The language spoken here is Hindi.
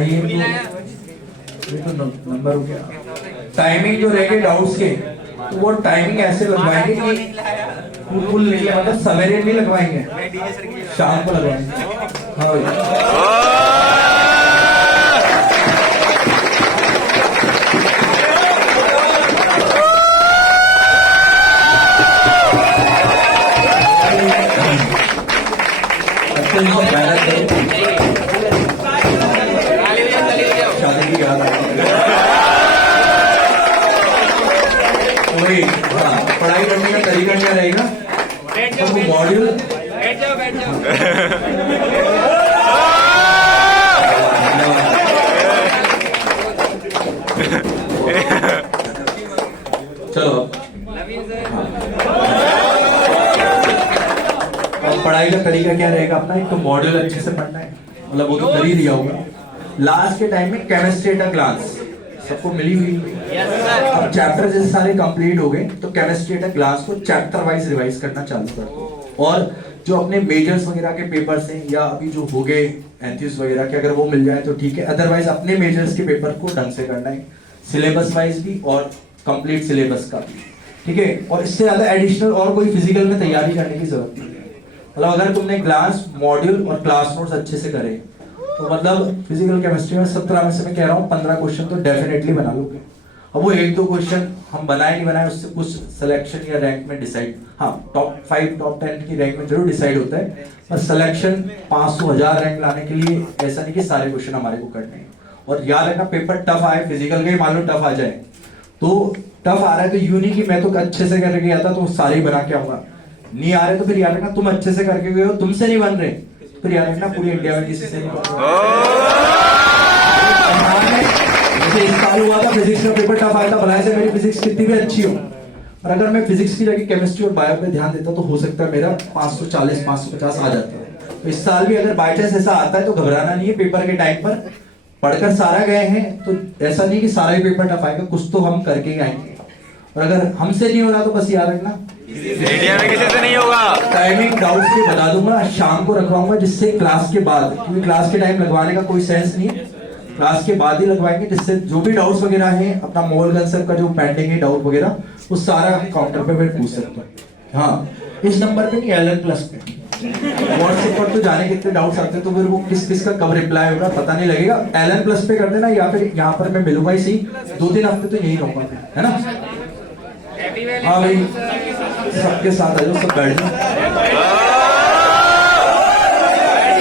नहीं ये तो नंबर हो गया। टाइमिंग जो रहेगी डाउट्स के, तो वो टाइमिंग ऐसे लगवाएंगे कि फुल नहीं मतलब सवेरे नहीं लगवाएंगे, शाम को लगवाएंगे। हाँ शादी की याद वही। पढ़ाई करने का तरीका क्या रहेगा? तो मॉड्यूल चलो पढ़ाई का तरीका क्या रहेगा अपना? एक तो मॉड्यूल अच्छे से पढ़ना है, मतलब वो तो कर ही दिया होगा। लास्ट के टाइम में केमिस्ट्री एट अ ग्लांस सबको मिली हुई। अब चैप्टर जैसे सारे कंप्लीट हो गए तो केमिस्ट्री एट अ ग्लांस को चैप्टर वाइज रिवाइज करना चालू कर दो। और जो अपने मेजर्स वगैरह के पेपर्स हैं या अभी जो हो गए एंथ्यूज वगैरह के, अगर वो मिल जाए तो ठीक है, अदरवाइज अपने मेजर्स के पेपर को ढंग से करना है, सिलेबस वाइज भी और कंप्लीट सिलेबस का भी, ठीक है। और इससे ज्यादा एडिशनल और कोई फिजिकल में तैयारी करने की जरूरत नहीं है। मतलब अगर तुमने ग्लास मॉड्यूल और क्लास नोट्स अच्छे से करे तो मतलब फिजिकल केमिस्ट्री में 17 में से मैं कह रहा हूँ 15 क्वेश्चन तो डेफिनेटली बना लोगे। अब वो एक दो क्वेश्चन हम बनाए नहीं बनाए उससे कुछ सिलेक्शन या रैंक में डिसाइड, हाँ टॉप 5 टॉप 10 की रैंक में जरूर डिसाइड होता है, पर सिलेक्शन 500,000 रैंक लाने के लिए ऐसा नहीं कि सारे क्वेश्चन हमारे को करने हैं। और याद रखना पेपर टफ आए, फिजिकल का ही मान लो टफ आ जाए, तो टफ आ रहा है तो यूं नहीं कि मैं तो अच्छे से करके गया था तो सारे ही बना के आऊंगा, नहीं आ रहे तो फिर याद रखना तुम अच्छे से करके गए हो, तुमसे नहीं बन रहे फिर याद रखना पूरी इंडिया में किसी से नहीं बन रहे। इस साल हुआ था फिजिक्स का पेपर टफ आया था, भलाई से मेरी फिजिक्स कितनी भी अच्छी हो, और अगर मैं फिजिक्स की जगह केमिस्ट्री और बायो पे ध्यान देता तो हो सकता है मेरा 540 550 आ जाता है। तो इस साल भी अगर बाई चांस ऐसा आता है तो घबराना नहीं है, पेपर के टाइम पर पढ़कर सारा गए हैं तो ऐसा नहीं कि सारा ही पेपर टफ आएगा, कुछ तो हम करके ही आएंगे। और अगर हमसे नहीं हो रहा तो बस याद रखना इंडिया में किसी से नहीं होगा। टाइमिंग डाउट्स के बता दूंगा, शाम को रखवाऊंगा, जिससे क्लास के बाद, क्योंकि क्लास के टाइम लगवाने का कोई सेंस नहीं है, क्लास के बाद ही लगवाएंगे, जिससे जो भी डाउट्स वगैरह हैं अपना मोल कंसेप्ट का जो पेंडिंग है डाउट वगैरह वो सारा काउंटर पे मैं पूछ सकता हूँ। हाँ इस नंबर पे नहीं, LN+ पे। व्हाट्सएप पर तो जाने कितने डाउट्स आते हैं तो फिर वो किस किस का कब रिप्लाई होगा पता नहीं लगेगा। LN+ पे कर देना, या फिर यहाँ पर मैं मिलूंगा ही सही, 2-3 हफ्ते तो यही रहूंगा, है ना? हाँ भाई सबके साथ आ जाओ, सब बैठ जाओ।